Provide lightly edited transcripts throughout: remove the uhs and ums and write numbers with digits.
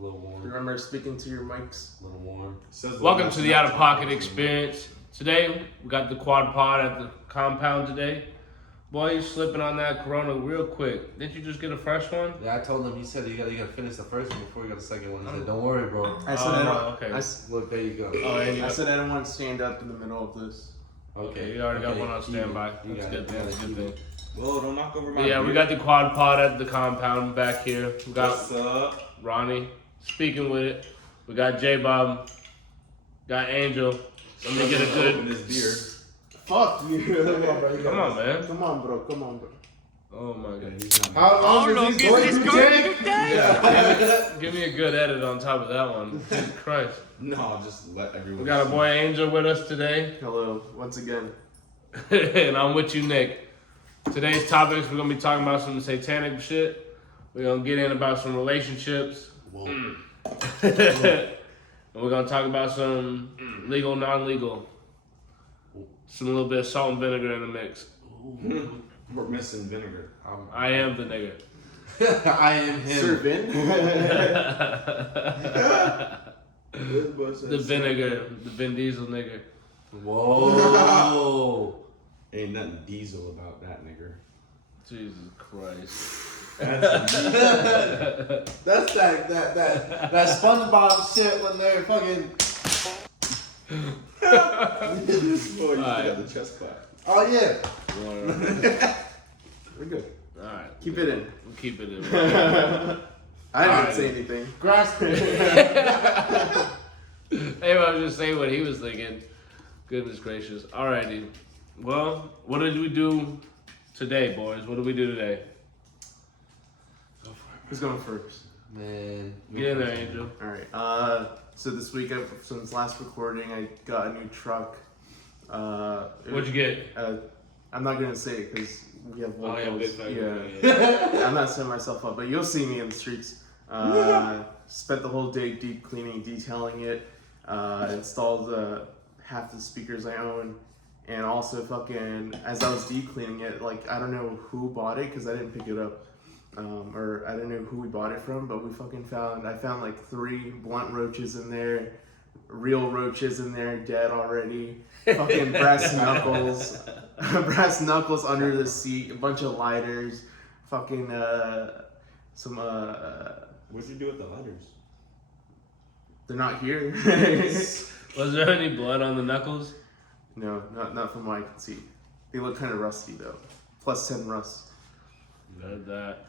little warm. Remember speaking to your mics. A little warm. Welcome to the Out of Pocket Experience. Today, we got the quad pod at the compound today. Boy, you slipping on that Corona real quick. Didn't you just get a fresh one? Yeah, I told him. He said you gotta finish the first one before you got the second one. He said, "Don't worry, bro." I said I don't. okay. Look, there you go. I said I don't want to stand up in the middle of this. Okay, you already got one on standby. You That's got good it. thing. That's a good thing. Whoa, don't knock over my Yeah, we beer. got the quad pod at the compound back here. We got What's up? Ronnie speaking with it. We got J-Bob. Got Angel. Let me get a Open good. this beer. Fuck you. Come on, man. Come on, bro. Come on, bro. Oh my god. How long is this going to take? Give me a good edit on top of that one. Jesus Christ. No, just let everyone. We got a boy Angel with us today. Hello, once again. And I'm with you, Nick. Today's topics, we're gonna be talking about some satanic shit. We're gonna get in about some relationships. Whoa. And we're gonna talk about some legal, non-legal. Some little bit of salt and vinegar in the mix. We're missing vinegar. I am the nigger. I am him. Sir Vin? The vinegar, the Vin Diesel nigger. Whoa. Ain't nothing diesel about that nigger. Jesus Christ. That's that SpongeBob shit when they're fucking. Oh, you Alright. got the chest clap. Oh yeah. We're good. Alright. Keep it in. We'll keep it in. I didn't Alright. say anything. Grass. Hey, I was just saying what he was thinking. Goodness gracious. Alrighty. Well, what did we do today, boys? What did we do today? Who's going first? Man. Get in there, Angel. Alright, so this week, since last recording, I got a new truck. What'd you get? I'm not gonna say it because we have Oh, yeah, locals. big fat Yeah. I'm not setting myself up, but you'll see me in the streets. Spent the whole day deep cleaning, detailing it. Installed half the speakers I own, and also fucking as I was deep cleaning it, like I don't know who bought it because I didn't pick it up, or I don't know who we bought it from, but I found like 3 blunt roaches in there, real roaches in there, dead already. Fucking brass knuckles under the seat, a bunch of lighters, fucking some What'd you do with the letters? they're not here. Was there any blood on the knuckles? No, not from what I can see. They look kind of rusty though. Plus 10 rust. Heard that.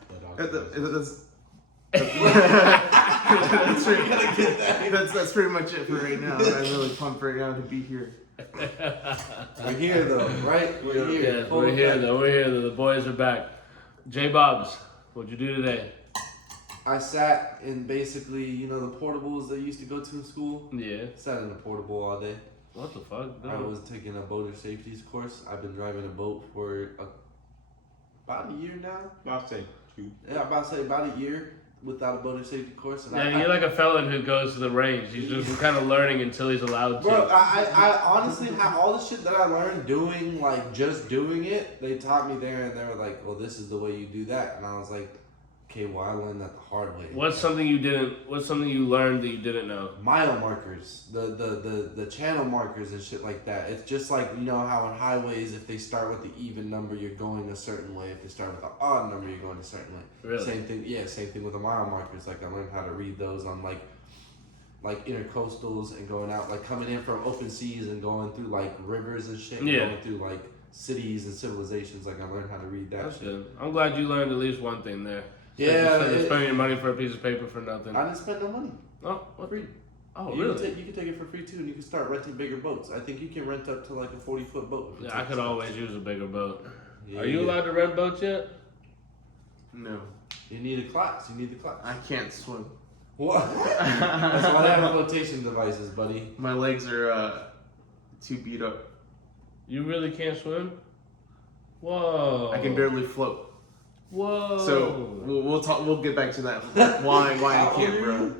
That's pretty much it for right now. I'm really pumped right now to be here. We're here though, right? We're here. Yeah, we're here though. We're here though. The boys are back. J-Bobs, what'd you do today? I sat in basically, the portables that you used to go to in school. Yeah. Sat in a portable all day. What the fuck? I was taking a boater safeties course. I've been driving a boat for about a year now. I'll say 2. Yeah, I'm about to say about a year without a boater safety course. And Yeah, you're like a felon who goes to the range. He's just kind of learning until he's allowed to. Bro, I honestly have all the shit that I learned doing, like, just doing it. They taught me there, and they were like, well, this is the way you do that. And I was like, okay, well, I learned that the hard way. What's something you learned that you didn't know? Mile markers, the channel markers and shit like that. It's just like, how on highways, if they start with the even number, you're going a certain way. If they start with the odd number, you're going a certain way. Really? Same thing with the mile markers. Like, I learned how to read those on like intercoastals and going out, like coming in from open seas and going through like rivers and shit. And Yeah. going through like cities and civilizations. Like, I learned how to read that That's shit. good. I'm glad you learned at least one thing there. Yeah, Instead of spending your money for a piece of paper for nothing. I didn't spend no money. Oh, what? Free. Oh, You really? can take it for free too, and you can start renting bigger boats. I think you can rent up to like a 40-foot boat. Yeah, I could always use a bigger boat. Yeah, Are you allowed to rent boats yet? No, You need a class. You need the class. I can't swim. What? That's why they have flotation devices, buddy. My legs are too beat up. You really can't swim? Whoa. I can barely float. Whoa. So we'll talk. We'll get back to that. Why I can't, bro?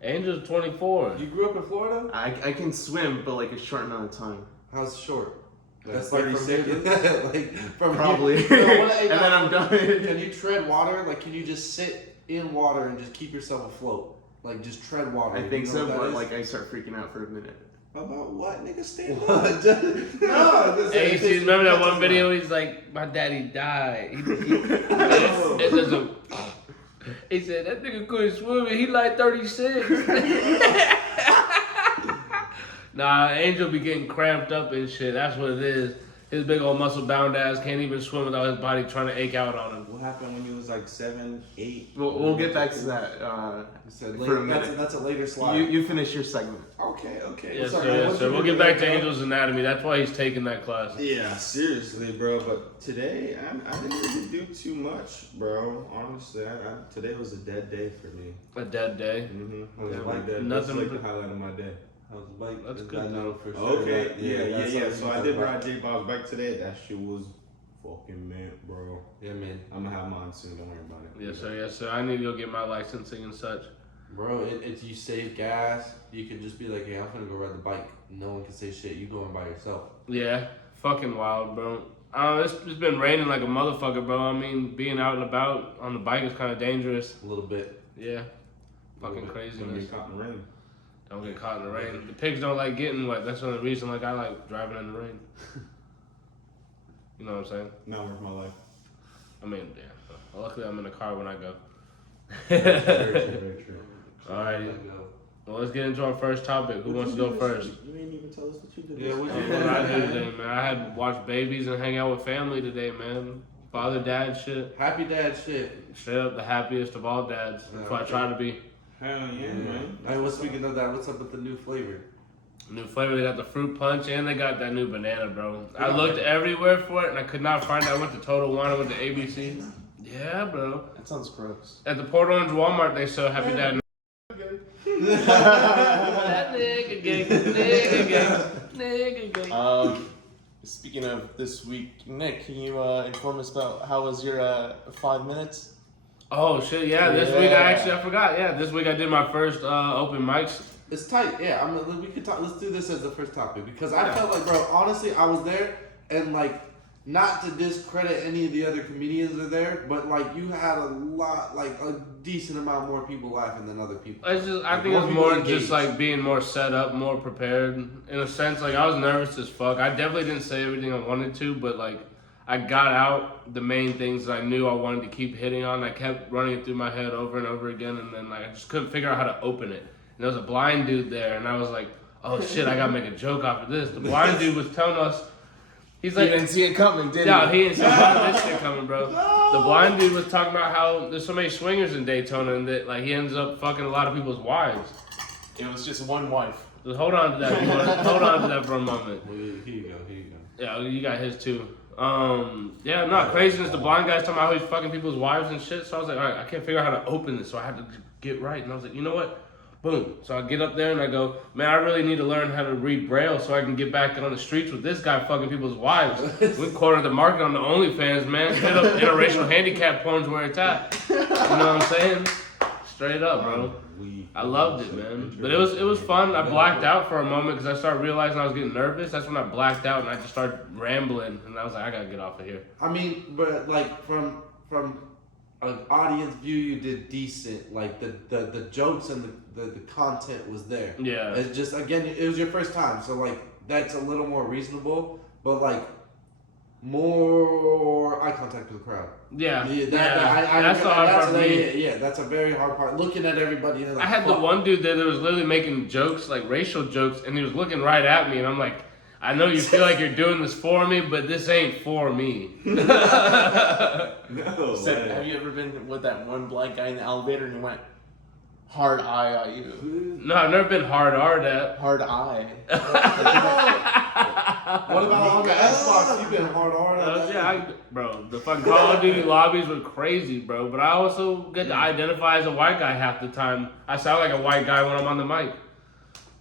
Angel's 24. You grew up in Florida? I can swim, but like a short amount of time. How's short? Like That's 30 like from seconds? like from Probably. Here. And then I'm done. Can you tread water? Like, can you just sit in water and just keep yourself afloat. Like just tread water. I You think know so, what that but is? like I start freaking out for a minute. About what, nigga? Stand no, up. this Hey, you is- see, remember that one video? He's like, my daddy died. He said, that nigga couldn't swim and he like 36. Nah, Angel be getting cramped up and shit. That's what it is. His big old muscle bound ass can't even swim without his body trying to ache out on him. What happened when you was like 7, 8? We'll get back to that. He said For a later, minute. that's a later slide. You finish your segment. Okay. Yes, Sorry, sir, yes, what's sir. your We'll get video, back to bro? Angel's Anatomy. That's why he's taking that class. Yeah, seriously, bro. But today, I didn't really do too much, bro. Honestly, today was a dead day for me. A dead day. Mm-hmm. It was like dead. nothing That's like but- the highlight of my day. How's the bike? That's Is good that though. known for sure? Okay, That- yeah. that's So something I to did talk about. ride J-Bob's bike today. That shit was fucking mint, bro. Yeah, man. I'm gonna have mine soon. Don't worry about it. Yes, sir, yes, sir. I need to go get my licensing and such. Bro, it's you save gas. You can just be like, hey, I'm gonna go ride the bike. No one can say shit. You going by yourself. Yeah, fucking wild, bro. It's been raining like a motherfucker, bro. I mean, being out and about on the bike is kind of dangerous. A little bit. Yeah, fucking Don't craziness. get caught in the rain. Don't get caught in the rain. The pigs don't like getting wet. That's the only reason like I like driving in the rain. You know what I'm saying? Not worth my life. I mean, yeah. Well, luckily I'm in the car when I go. Very true. Very true. Alrighty. Let go. Well, let's get into our first topic. Who wants to go first? You ain't even tell us what you did. Yeah, what Oh, you what did I do today, man? I had to watch babies and hang out with family today, man. Father, dad, shit. Happy dad shit. Straight up the happiest of all dads. That's what I try to be. Hell yeah, man. Hey, well, speaking of that, what's up with the new flavor? New flavor, they got the fruit punch and they got that new banana, bro. I looked everywhere for it and I could not find it. I went to Total Wine, I went to ABC. Yeah, bro. That sounds gross. At the Port Orange Walmart, they sell Happy Dad. That nigga gang, nigga gang, nigga gang. Speaking of this week, Nick, can you inform us about how was your 5 minutes? Oh shit, yeah. This week Yeah. I forgot. Yeah, this week I did my first open mics. It's tight. Yeah, we could talk. Let's do this as the first topic because I felt like, bro, honestly, I was there and like, not to discredit any of the other comedians that are there, but like you had a lot, like a decent amount more people laughing than other people. It's just, I Like, think more it's people more engaged. just like being more set up, more prepared. In a sense, like I was nervous as fuck. I definitely didn't say everything I wanted to, but like I got out the main things that I knew I wanted to keep hitting on. I kept running it through my head over and over again, and then like I just couldn't figure out how to open it. And there was a blind dude there, and I was like, oh shit, I gotta make a joke off of this. The blind dude was telling us, he's You like, didn't see it coming, did no, you? he didn't see none of this shit coming, bro. The blind dude was talking about how there's so many swingers in Daytona and that like he ends up fucking a lot of people's wives. It was just one wife. Just hold on to that. You wanna, hold on to that for a moment. Well, here you go. Here you go. Yeah, you got his too. Yeah, no, craziness. The blind guy's talking about how he's fucking people's wives and shit. So I was like, all right, I can't figure out how to open this. So I had to get right. And I was like, you know what? Boom. So I get up there and I go, man, I really need to learn how to read Braille so I can get back on the streets with this guy fucking people's wives. We cornered the market on the OnlyFans, man. Straight up interracial handicap porn's where it's at. You know what I'm saying? Straight up, bro. I loved it, man. But it was fun. I blacked out for a moment because I started realizing I was getting nervous. That's when I blacked out and I just started rambling. And I was like, I gotta get off of here. I mean, but like from an audience view, you did decent. Like the jokes and the content was there. Yeah. It's just again, it was your first time, so like that's a little more reasonable. But like more eye contact with the crowd. Yeah. I that's the hard part for me. Yeah, that's a very hard part. Looking at everybody, and like, I had the fuck. one dude there that was literally making jokes, like racial jokes, and he was looking right at me, and I'm like, I know you feel like you're doing this for me, but this ain't for me. No. Said, have you ever been with that one black guy in the elevator and he went, hard eye at you? No, I've never been hard at. Hard eye. What about on the Xbox? You've been hard on. Bro, the fucking Call of Duty lobbies were crazy, bro. But I also get to identify as a white guy half the time. I sound like a white guy when I'm on the mic.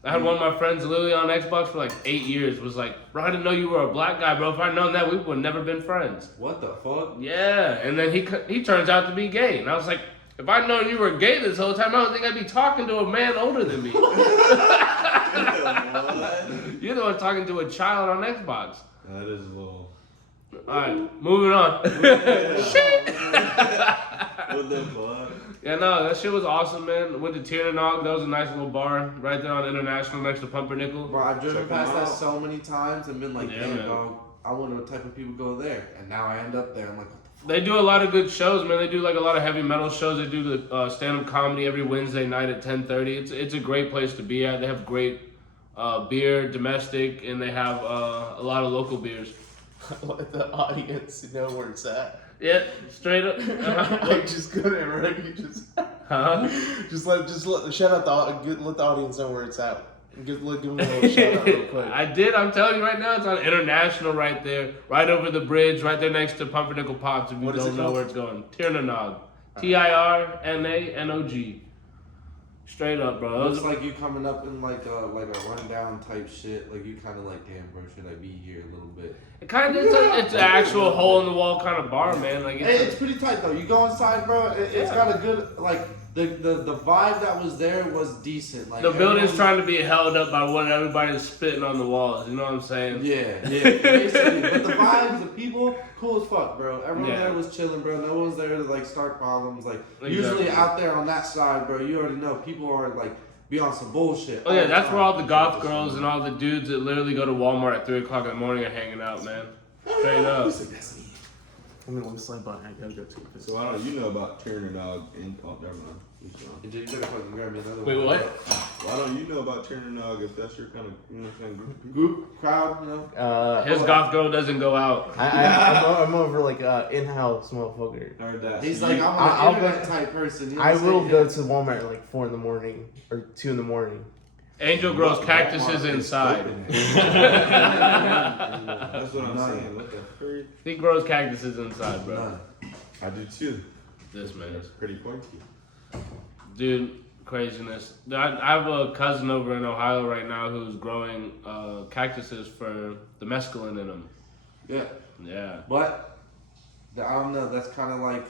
I had one of my friends literally on Xbox for like 8 years. Was like, bro, I didn't know you were a black guy, bro. If I'd known that, we would have never been friends. What the fuck? Yeah, and then he turns out to be gay, and I was like, if I'd known you were gay this whole time, I don't think I'd be talking to a man older than me. You're the one talking to a child on Xbox. That is a little. All right, moving on. What the fuck? Yeah, no, that shit was awesome, man. Went to Tiernanog. That was a nice little bar right there on International next to Pumpernickel. Bro, I've driven Check 'em past that out. so many times and been like, Yeah, damn, man. dog, I wonder what type of people go there. And now I end up there. I'm like, what the fuck? They do a lot of good shows, man. They do like a lot of heavy metal shows. They do the stand-up comedy every Wednesday night at 10:30. It's a great place to be at. They have great beer, domestic, and they have a lot of local beers. Let the audience know where it's at. Yeah, straight up. Like, just go there, right? You just, Huh? just let shout out let the audience know where it's at. Give them a little shout out real quick. I did. I'm telling you right now, it's on International right there, right over the bridge, right there next to Pumpernickel Pops. If you What is don't it know called? where it's going, Tiernanog, Tirnanog, straight up, bro. It Those- looks like you coming up in like a rundown type shit. Like you kind of like, damn, bro, should I be here a little bit? It kind of it's an actual hole in the wall kind of bar, man. Like Hey, it's pretty tight though. You go inside, bro. It's Yeah. got a good like the vibe that was there was decent. Like the building's everyone- trying to be held up by what everybody's spitting on the walls. You know what I'm saying? Yeah, basically. But the vibes, the people, cool as fuck, bro. Everyone Yeah. there was chilling, bro. No one's there to like start problems. Like Exactly. usually out there on that side, bro, you already know people are like be on some bullshit. Oh yeah, all the that's time. where all the goth girls and all the dudes that literally go to Walmart at 3:00 in the morning are hanging out, man. Straight up. I'm gonna let me slide by. I gotta go to this. So why don't you know about Tiernanog in never mind. You gotta fucking grab me another Wait, one. what? Why don't you know about Tiernanog if that's your kind of, you know what I'm saying, group of people? Group, crowd, you know. His goth girl doesn't go out. I'm over like in-house motherfucker. Heard that. He's So like, you- I'm I'll an go- internet type person. You know I what I'm will saying? go to Walmart at like 4 in the morning or 2 in the morning. Angel grows cactuses inside. That's what I'm None. saying. What the freak? He grows cactuses inside, bro. None. I do too. This man. It's pretty pointy. Dude, craziness. I have a cousin over in Ohio right now who's growing cactuses for the mescaline in them. Yeah, Yeah. but I don't know. That's kind of like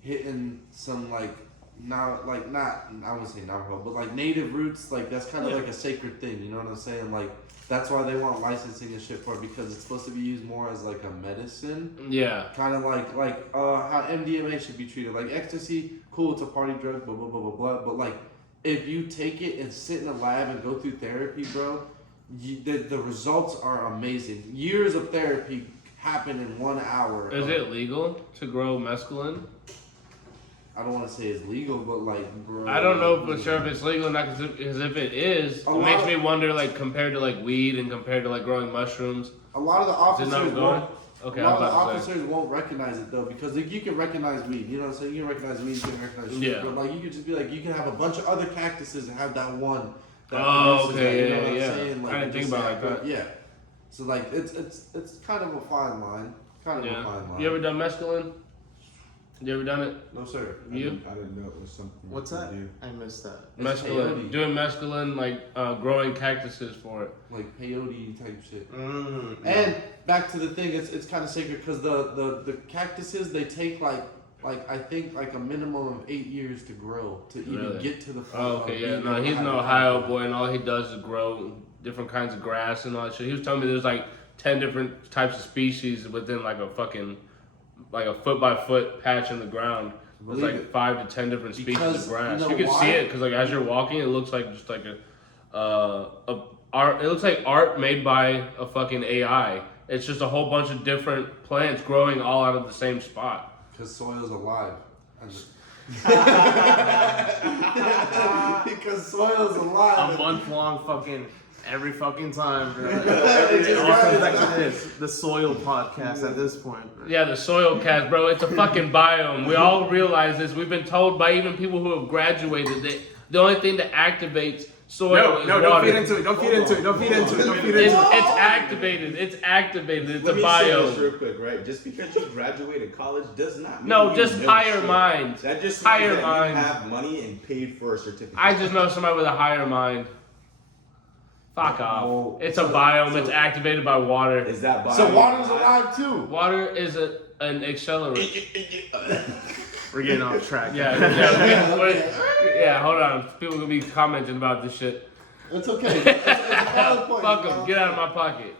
hitting some like not I wouldn't say Navajo, but like native roots. Like that's kind of like a sacred thing. You know what I'm saying? Like that's why they want licensing and shit for it, because it's supposed to be used more as like a medicine. Yeah. Kind of like how MDMA should be treated. Like ecstasy, cool, it's a party drug, blah blah blah blah blah. But like, if you take it and sit in a lab and go through therapy, bro, the results are amazing. Years of therapy happen in 1 hour. Is it legal to grow mescaline? I don't want to say it's legal, but like, bro. I don't know for sure if it's legal or not, because if it is, A it makes lot- me wonder, like, compared to, like, weed and compared to, like, growing mushrooms. A lot of the Is it officers not won't. going? Okay, A I'm lot of the about to say. officers won't recognize it though, because like, you can recognize weed. You know what I'm saying? You can recognize weed, you can recognize shit. Yeah. But like, you could just be like, you can have a bunch of other cactuses and have that one. That Oh, produces okay, that, you know yeah, what I'm yeah. saying? I didn't you think just about it say, like that. Yeah. So like, it's kind of a fine line. Kind of a Yeah. fine line. You ever done mescaline? You ever done it? No sir. You? I didn't know it was something. What's you that? could do. I missed that. It's Mescaline. peyote. Doing mescaline, like, growing cactuses for it. Like peyote type shit. And And back to the thing, it's kind of sacred because the cactuses, they take like I think like a minimum of 8 years to grow to even Really? get to the point. Oh, of okay, yeah. being No, able to he's an have a Ohio cactus. boy, and all he does is grow different kinds of grass and all that shit. He was telling me there's like 10 different types of species within like a fucking like a foot by foot patch in the ground. There's Believe like it. 5 to 10 different species Because, of grass. you You, know can why? see it because like as you're walking, it looks like just like a art. It looks like art made by a fucking AI. It's just a whole bunch of different plants growing all out of the same spot. Because soil's alive. Because soil's alive. a month long fucking every fucking time, bro. It It just all comes goes. back to this, the soil podcast at this point. Bro. Yeah, the soil cast, bro. It's a fucking biome. We all realize this. We've been told by even people who have graduated that the only thing that activates soil is don't water. feed into it. Don't feed into it. Don't feed into it. Don't feed It's, into it. it's activated. It's activated. It's Let a me say this biome. real quick, right? Just because you graduated college does not mean No, you just know higher shit. mind. That just Higher means that mind. you have money and paid for a certificate. I just know somebody with a higher mind. Fuck off. Oh, It's a biome. It's activated by water. Is that So bio- water's alive too. Water is an accelerant. We're getting off track. Yeah, hold on. People gonna be commenting about this shit. It's okay. It's a valid point. Fuck you them. know? Get out of my pocket.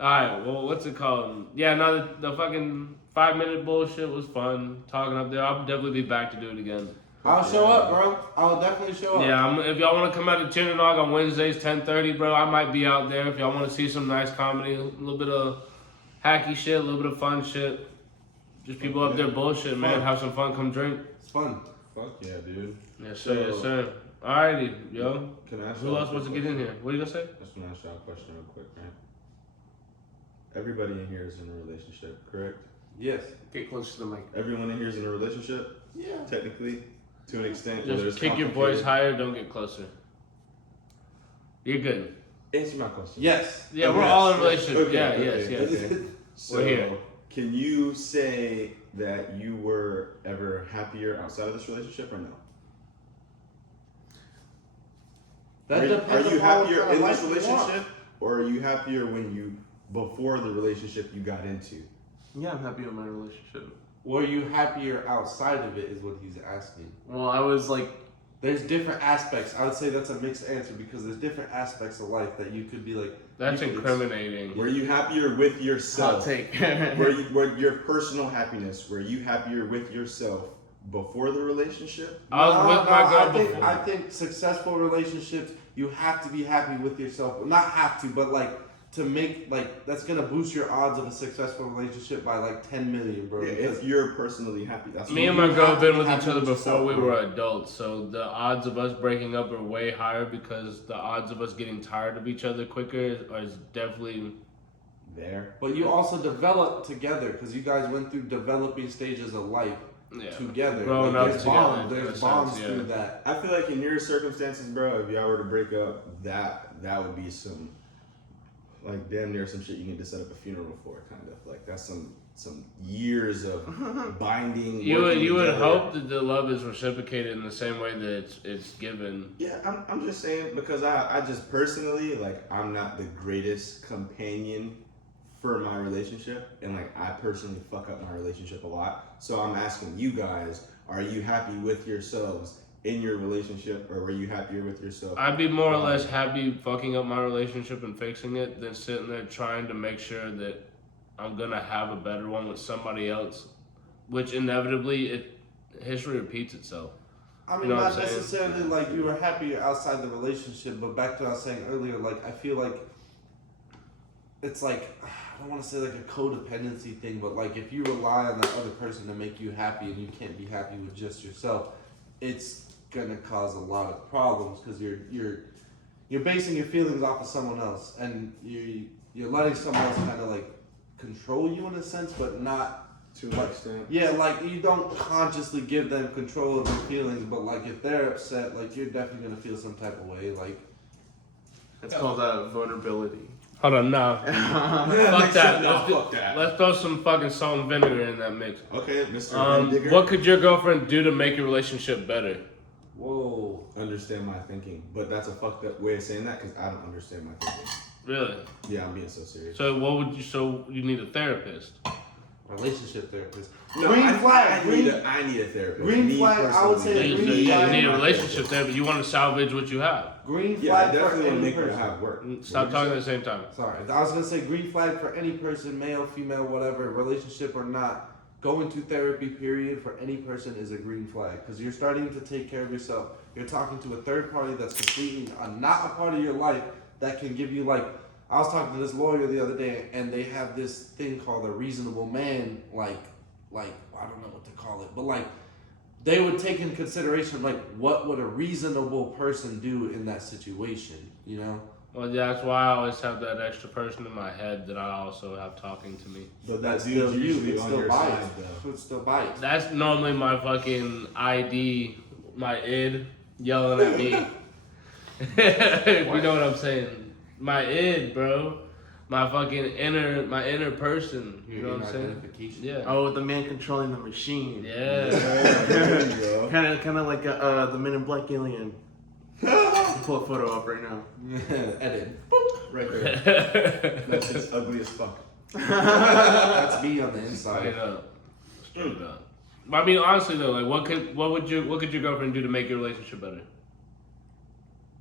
Alright, well, what's it called? Yeah, no, the fucking 5-minute bullshit was fun. Talking up there. I'll definitely be back to do it again. I'll show up, bro. I'll definitely show up. Yeah, if y'all want to come out to Chinnanog on Wednesdays, 10:30, bro, I might be out there. If y'all want to see some nice comedy, a little bit of hacky shit, a little bit of fun shit. Just people up there bullshit, man. Have some fun, come drink. It's fun. Fuck yeah, dude. Yes, sir, yes, sir. Alrighty, yo. Can I ask Who y'all else a wants to quick get in question? here? What are you gonna say? I just want to ask y'all a question real quick, right? Everybody in here is in a relationship, correct? Yes. Get close to the mic. Everyone in here is in a relationship, Yeah. technically, to an extent. whether Just it's kick your voice complicated. higher, don't get closer. You're good. Answer my question. Yes. Yeah, we're Yes. all in a relationship. Okay, Yeah, okay, yes, yes. okay. So, We're here. can you say that you were ever happier outside of this relationship or no? That are you depends on what happier kind of in life this you want. relationship, or are you happier when you before the relationship you got into? Yeah, I'm happy with my relationship. Were you happier outside of it? Is what he's asking. Well, I was like, There's different aspects. I would say that's a mixed answer because there's different aspects of life that you could be like. That's you could- incriminating. Were you happier with hot yourself? take. Were your personal happiness? Were you happier with yourself before the relationship? I was with my girl I think, before. I think successful relationships, you have to be happy with yourself. Not have to, but like to make like that's gonna boost your odds of a successful relationship by like 10 million, bro. Yeah, because if you're personally happy, that's Me what and you my girl have have to been be with happy each other with before yourself, we bro. were adults, so the odds of us breaking up are way higher because the odds of us getting tired of each other quicker is definitely. there. But you also develop together because you guys went through developing stages of life Yeah. together. Growing Like, up there's together, bonds. in a There's sense, bonds yeah. through that. I feel like in your circumstances, bro, if y'all were to break up, that would be some, like damn near some shit you need to set up a funeral for, kind of. Like that's some years of binding. You would working together. hope that the love is reciprocated in the same way that it's given. Yeah, I'm just saying because I just personally like I'm not the greatest companion for my relationship, and like I personally fuck up my relationship a lot. So I'm asking you guys, are you happy with yourselves in your relationship, or were you happier with yourself? I'd be more or less happy fucking up my relationship and fixing it than sitting there trying to make sure that I'm gonna have a better one with somebody else, which inevitably history repeats itself. I mean, You know what not I'm saying? necessarily like you were happier outside the relationship, but back to what I was saying earlier, like I feel like it's like I don't want to say like a codependency thing, but like if you rely on that other person to make you happy and you can't be happy with just yourself, it's gonna cause a lot of problems because you're basing your feelings off of someone else, and you're letting someone else kind of like control you in a sense, but not. To an extent. Yeah, like you don't consciously give them control of your feelings, but like if they're upset, like you're definitely gonna feel some type of way. Like It's called vulnerability. Hold on, nah. Fuck that. No, Let's, fuck that. let's throw some fucking salt and vinegar in that mix. Okay, Mr. Digger. What could your girlfriend do to make your relationship better? whoa, Understand my thinking, but that's a fucked up way of saying that because I don't understand my thinking. Really? Yeah, I'm being so serious. So what would you? So you need a therapist? relationship therapist. No, Green I flag, need a therapist. green Me flag, I would say personally. You, green you flag. need a relationship therapist. You want to salvage what you have. Green Yeah, I flag for definitely want any to make her person. have work. Stop talking at the same time. Sorry, I was gonna say green flag for any person, male, female, whatever, relationship or not. Going to therapy, period, for any person is a green flag because you're starting to take care of yourself. You're talking to a third party that's completely not a part of your life that can give you like. I was talking to this lawyer the other day, and they have this thing called a reasonable man, like I don't know what to call it, but like they would take in consideration like what would a reasonable person do in that situation, you know? Well, that's why I always have that extra person in my head that I also have talking to me. But That's that still dude's you. usually It's on still your biased. side, though. It's still biased. That's normally my fucking ID, my id yelling at me. If you know what I'm saying. My id, bro. My fucking inner person. You know what I'm saying? Identification. Yeah. Oh, the man controlling the machine. Yeah. There you go. Kind of like the Men in Black alien. Pull a photo up right now. Edit. Right there. That's just ugly as fuck. That's me on the inside. Straight up. Straight up. But I mean, honestly though, like, what could your girlfriend do to make your relationship better?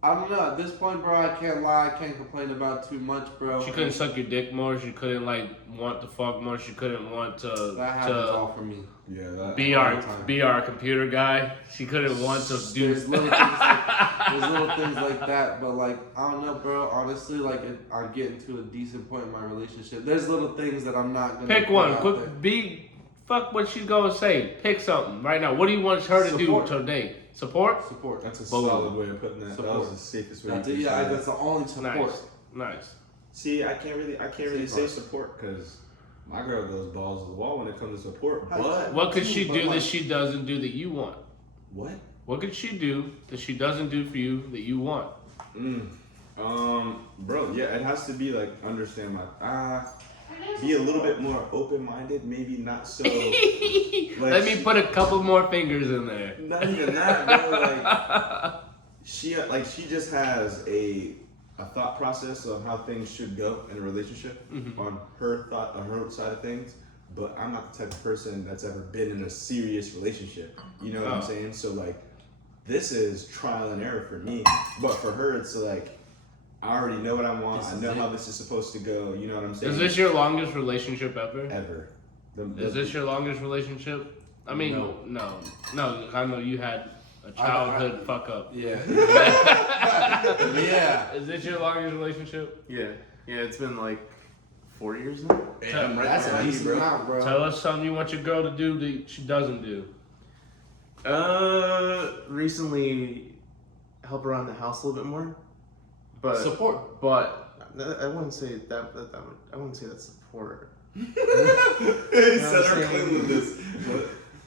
I don't know. At this point, bro, I can't lie. I can't complain about too much, bro. She couldn't suck your dick more. She couldn't like want to fuck more. She couldn't want That happens to all for me. Yeah, that. be all our the time. be our computer guy. She couldn't want to do. There's little things like that, but like I don't know, bro. Honestly, like I'm getting to a decent point in my relationship. There's little things that I'm not gonna Pick put one. out Quick. there. Be. Fuck what she's gonna say. Pick something right now. What do you want her to Support. do today? Support. Support. That's a Boom. solid way of putting that. That Support. was the safest way. That's you it. could Yeah, say that's the only support. Nice. See, I can't really say support because my girl goes balls to the wall when it comes to support. But What could she But do like- that she doesn't do that you want? what? What could she do that she doesn't do for you that you want? Bro, yeah, it has to be like understand my be a little bit more open minded, maybe not so. Let me put a couple more fingers in there. Not even that, bro. Like she just has a thought process of how things should go in a relationship on her side of things. But I'm not the type of person that's ever been in a serious relationship. You know what I'm saying? So like, this is trial and error for me. But for her, it's like I already know what I want. I know how this is supposed to go. You know what I'm saying? Is this your longest relationship ever? Ever? Is this your longest relationship? I mean, no. I know you had a childhood fuck up. Yeah. Yeah. Is this your longest relationship? Yeah, it's been like 4 years now. I'm right That's a behind you, decent bro. amount, bro. Tell us something you want your girl to do that she doesn't do. Recently, help around the house a little bit more, but Support. But I wouldn't say that. I wouldn't say that's support. He said her saying? cleanliness.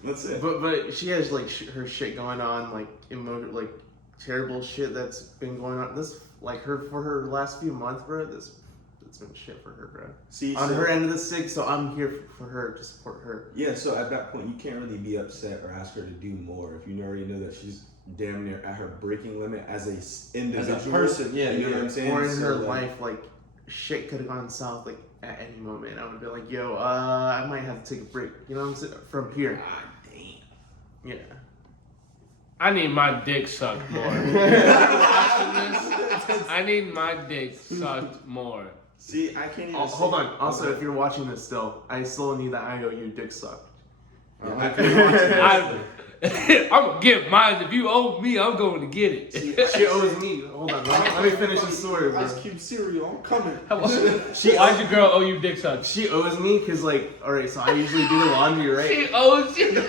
That's it. But she has like her shit going on, like like terrible shit that's been going on. This like for her last few months, bro. It's been shit for her, bro. See, On so- her end of the stick, so I'm here for her to support her. Yeah, so at that point, you can't really be upset or ask her to do more if you already know that she's damn near at her breaking limit as a individual person, yeah, you know yeah. what I'm saying? Or in So, her like, life, like shit could have gone south like at any moment. I would be like, yo, I might have to take a break. You know what I'm saying? From here. God damn. Yeah. I need my dick sucked more. Watching this, I need my dick sucked more. See, I can't even. Oh, say- hold on. Also, Okay. if you're watching this still, I still need that IOU dick sucked. Yeah, I can't watch it. I'm gonna get mine. If you owe me, I'm going to get it. She owes me. Hold on. Let me finish the story, bro. Ice Cube cereal. I'm coming. Why'd your girl owe you dick sucked? She owes me because, like, all right. So I usually do the laundry, right? She owes you. No.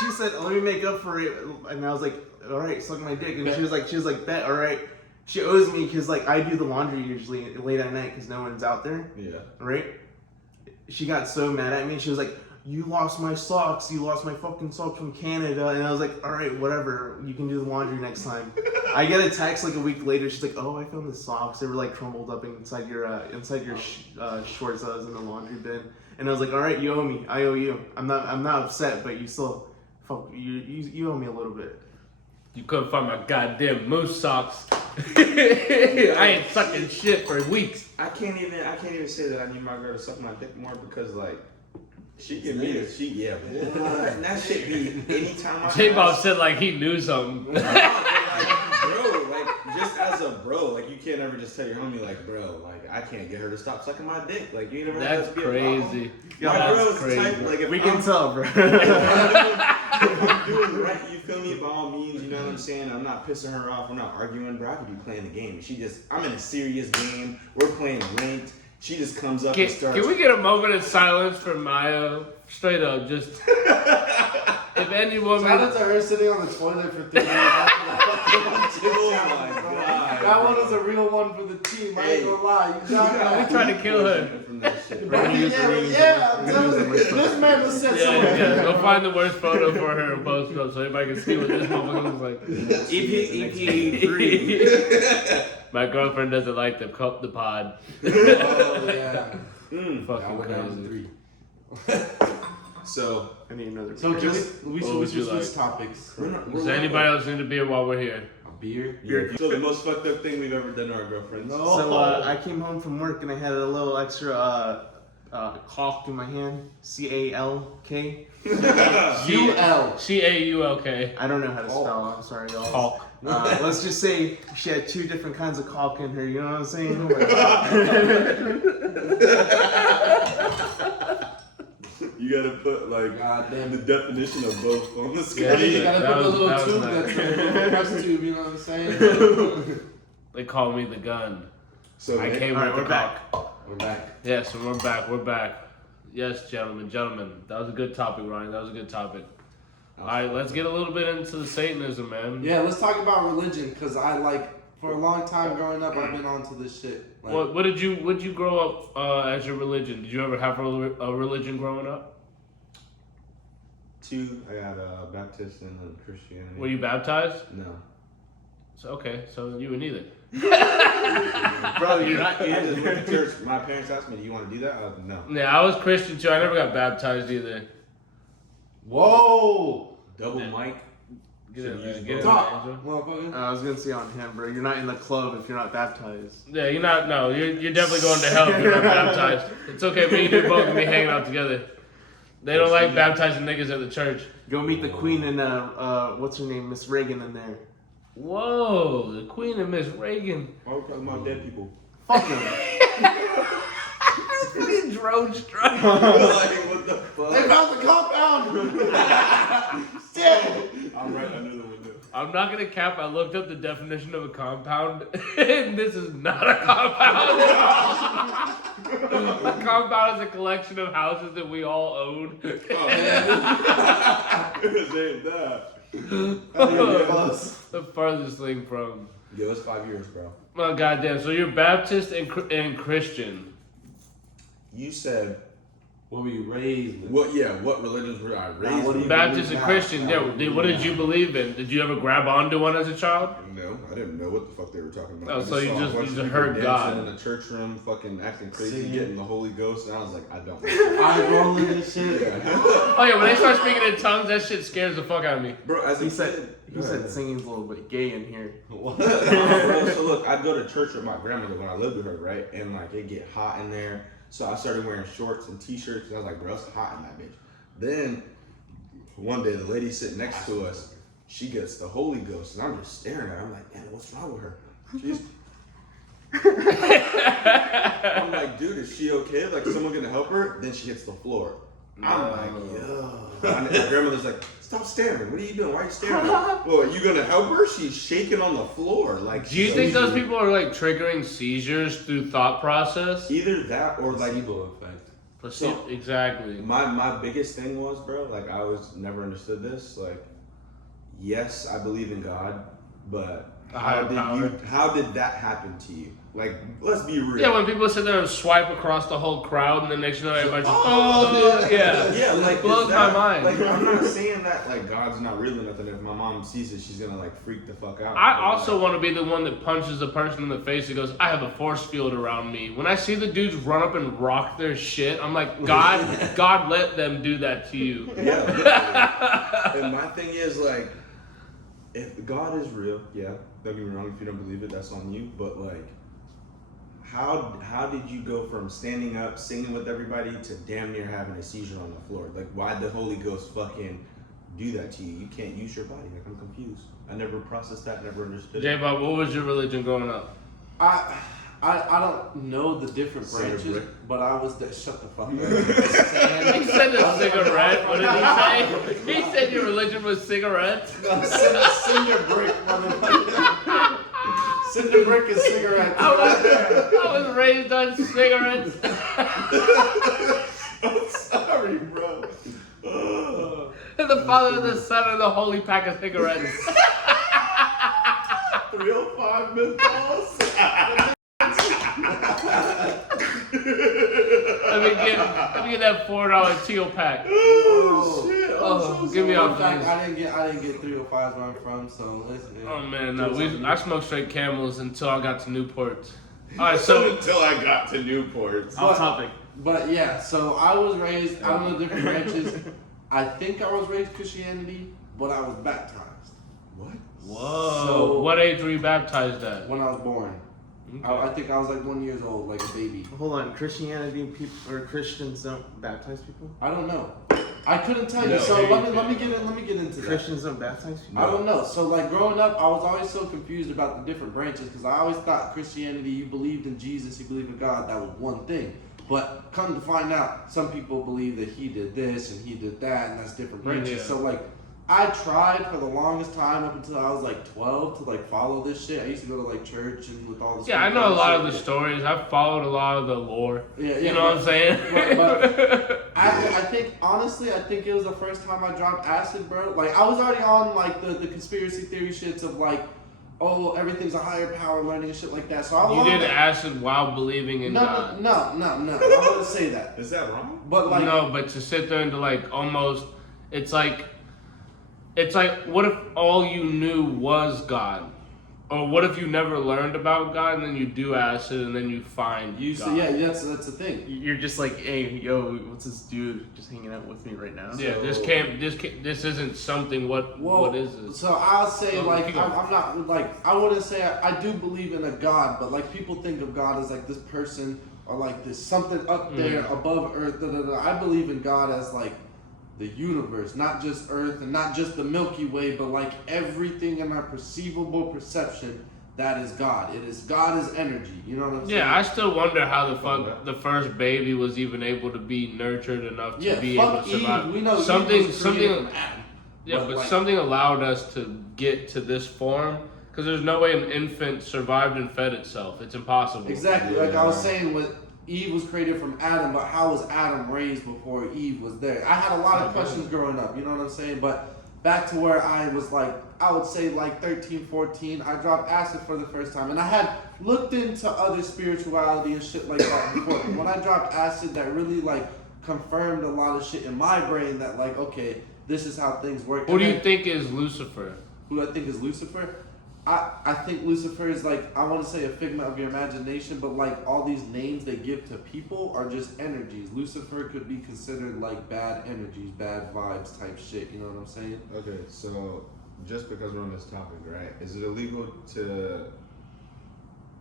She said, let me make up for it, and I was like, all right, suck my dick. And she was like, bet, all right. She owes me because, like, I do the laundry usually late at night because no one's out there, Yeah. right? She got so mad at me. She was like, you lost my socks. You lost my fucking socks from Canada. And I was like, all right, whatever. You can do the laundry next time. I get a text like a week later. She's like, oh, I found the socks. They were like crumbled up inside your shorts that was in the laundry bin. And I was like, all right, you owe me. I owe you. I'm not upset, but you still, fuck, you owe me a little bit. You couldn't find my goddamn moose socks. I ain't sucking shit for weeks. I can't even say that I need my girl to suck my dick more because like she give me a yeah, what? And that shit be anytime I J-Bob said like he knew something. bro, like just as a bro, like you can't ever just tell your homie like, bro, like I can't get her to stop sucking my dick. Like you never had That's that be a problem. crazy. My That's girl's the type crazy. like if We can I'm, tell, bro. if I'm doing right, you feel me? By all means, you know what I'm saying? I'm not pissing her off. We're not arguing, bro. I could be playing the game. I'm in a serious game. We're playing ranked. She just comes up and starts. Can we get a moment of silence for Maya? Straight up, just if any Shout woman. out to her sitting on the toilet for 3 minutes after the fucking one Oh my God, That one bro. was a real one for the team. I ain't gonna lie. You got I'm that. trying to kill her. From that shit. We're gonna use the rings. Yeah, I'm We're gonna use the telling you. rings. This man was said Yeah, something. go find the worst photo for her and post it up so everybody can see what this motherfucker looks like. EP 3. My girlfriend doesn't like the pod. Oh, yeah. Fucking That went down to crazy. 3. So, I need another. So just we What should would you switch like? topics. Does anybody else need a beer while we're here? A beer? yeah. So the most fucked up thing we've ever done to our girlfriends. No. So I came home from work and I had a little extra caulk in my hand. C-A-L-K. U-L. C-A-U-L-K. I don't know how to spell. I'm sorry, y'all. Caulk. Let's just say she had 2 different kinds of caulk in her. You know what I'm saying? You gotta put like God damn the it. definition of both on the screen. Yeah, You gotta that put the was- little that was tube nice. that's a press tube, you know what I'm saying? They call me the gun. So I Nick, came Alright, with we're the back. cock. We're back. Yes, and we're back. Yes, gentlemen. That was a good topic, Ryan. That was a good topic. All right, let's get a little bit into the Satanism, man. Yeah, let's talk about religion, because I for a long time growing up, I've been onto this shit. Like, What did you grow up as your religion? Did you ever have a religion growing up? 2, I got Baptist and then Christianity. Were you baptized? No. So okay, so you were neither. Bro, you're not I just in. went to church. My parents asked me, "Do you want to do that?" I was like, "No." Yeah, I was Christian too. I never got baptized either. whoa! Double mic. Get in there, Use get in there, Talk, Angel. motherfucker. I was gonna say on him, bro. You're not in the club if you're not baptized. Yeah, you're not. No, you're definitely going to hell if you're not baptized. It's okay. Me and you both can be hanging out together. They don't like baptizing niggas at the church. Go meet the queen and what's her name, Miss Reagan in there. Whoa, the Queen and Miss Reagan. Why are we talking about dead people? Fuck him. Fucking drone strike. Like, what the They fuck? found the compound! Shit! I'm right under the window. I'm not gonna cap. I looked up the definition of a compound, and this is not a compound. A compound is a collection of houses that we all own. Oh, man. This ain't that. Close. The farthest thing from. Give us 5 years, bro. Oh goddamn! So you're Baptist and Christian. You said What were you raised with? what? Yeah, what religions were I raised what do with? you- Baptist and now? Christian. Now Yeah. what do you What did now? you believe in? Did you ever grab onto one as a child? No, I didn't know what the fuck they were talking about. Oh, I so you saw a just- bunch you of just people heard dancing God. in a church room, fucking acting crazy, Singing. getting the Holy Ghost, and I was like, I don't. Eye rolling and shit. Oh yeah. When they start speaking in tongues, that shit scares the fuck out of me. Bro, as a He kid, said Go ahead. singing's a little bit gay in here. What? Bro, so look, I'd go to church with my grandmother when I lived with her, right? And like it'd get hot in there. So I started wearing shorts and t-shirts, and I was like, bro, it's hot in that bitch. Then one day the lady sitting next to us, she gets the Holy Ghost, and I'm just staring at her. I'm like, man, what's wrong with her? She's I'm like, dude, is she okay? Like, is someone gonna help her? Then she hits the floor. I'm like, yo. My grandmother's like, stop staring. What are you doing? Why are you staring? Well, are you gonna help her? She's shaking on the floor. Like, Do you she's think those seizure. people are like triggering seizures through thought process? Either that or like Placebo effect. So, exactly. my biggest thing was, bro, like I was never understood this. Like, yes, I believe in God, but A higher power. how did that happen to you? Like, let's be real. Yeah, when people sit there and swipe across the whole crowd, and the next thing you know, everybody's Oh, yeah. Yeah, like It blows is that- my mind. Like, I'm not saying that like God's not real or nothing. If my mom sees it, she's gonna like freak the fuck out. I But, also like, want to be the one that punches a person in the face and goes, I have a force field around me. When I see the dudes run up and rock their shit, I'm like, God let them do that to you. Yeah. literally. And my thing is like, if God is real, yeah, don't get me wrong. If you don't believe it, that's on you. But like, how did you go from standing up, singing with everybody, to damn near having a seizure on the floor? Like, why'd the Holy Ghost fucking do that to you? You can't use your body. Like, I'm confused. I never processed that. Never understood it. J-Bob, what was your religion growing up? I don't know the different Cinder branches, brick. but I was there. Shut the fuck up. He said a cigarette. What did he say? He said your religion was cigarettes. Cinder brick, motherfucker. Cinder brick is cigarettes. I was raised on cigarettes. I'm sorry, bro. And the Father, the Son, and the Holy pack of cigarettes. 305 menthols. Let me get that $4 teal pack. Oh, Shit. I'm Oh, so give me sorry. up, please. I didn't get 305s where I'm from, so listen. Oh man, no, I smoked straight Camels until I got to Newport. All right, so until I got to Newport. Off topic. But yeah, so I was raised. I don't know the different branches. I think I was raised Christianity, but I was baptized What? whoa, So- what age were you baptized at? when I was born. I think I was like 1 year old, like a baby. Hold on, Christianity people or Christians don't baptize people? I don't know. I couldn't tell you. No, So hey, let me get into that. Christians don't baptize people? I don't know. So like growing up, I was always so confused about the different branches because I always thought Christianity, you believed in Jesus, you believed in God, that was one thing. But come to find out, some people believe that he did this and he did that, and that's different branches. Yeah. So like, I tried for the longest time up until I was like 12 to like follow this shit. I used to go to like church and with all this. Yeah, I know a lot of the stories. I've followed a lot of the lore. Yeah, You know what I'm saying? But I think honestly, I think it was the first time I dropped acid, bro. Like I was already on like the conspiracy theory shits of like, oh, everything's a higher power, learning and shit like that. So I was You on did that. acid while believing in God. No. I wouldn't say that. Is that wrong? But like, No, but to sit there and to like almost, it's like, what if all you knew was God? Or what if you never learned about God and then you do acid and then you find you God? see, yeah, that's the thing. You're just like, hey, yo, what's this dude just hanging out with me right now? Yeah, this isn't something. What is this? So I'll say Oh, like keep I'm going. not like I wouldn't say I do believe in a God, but like people think of God as like this person or like this something up there above Earth. I believe in God as like the universe, not just Earth and not just the Milky Way, but like everything in our perceivable perception. That is God. It is God is energy. You know what I'm saying? Yeah, I still wonder how the fuck the first baby was even able to be nurtured enough to be able fuck to survive. Eve. We know something, Eve was created from Adam. Yeah, but like, something allowed us to get to this form because there's no way an infant survived and fed itself. It's impossible. Exactly. Like Yeah. I was saying, with Eve was created from Adam, but how was Adam raised before Eve was there? I had a lot of questions growing up. You know what I'm saying? But back to where I was like, I would say like 13, 14, I dropped acid for the first time. And I had looked into other spirituality and shit like that before. And when I dropped acid, that really like confirmed a lot of shit in my brain that like, okay, this is how things work. Who do And you then- think is Lucifer? Who I think is Lucifer? I think Lucifer is like, I want to say a figment of your imagination, but like all these names they give to people are just energies. Lucifer could be considered like bad energies, bad vibes type shit. You know what I'm saying? Okay, so just because we're on this topic, right? Is it illegal to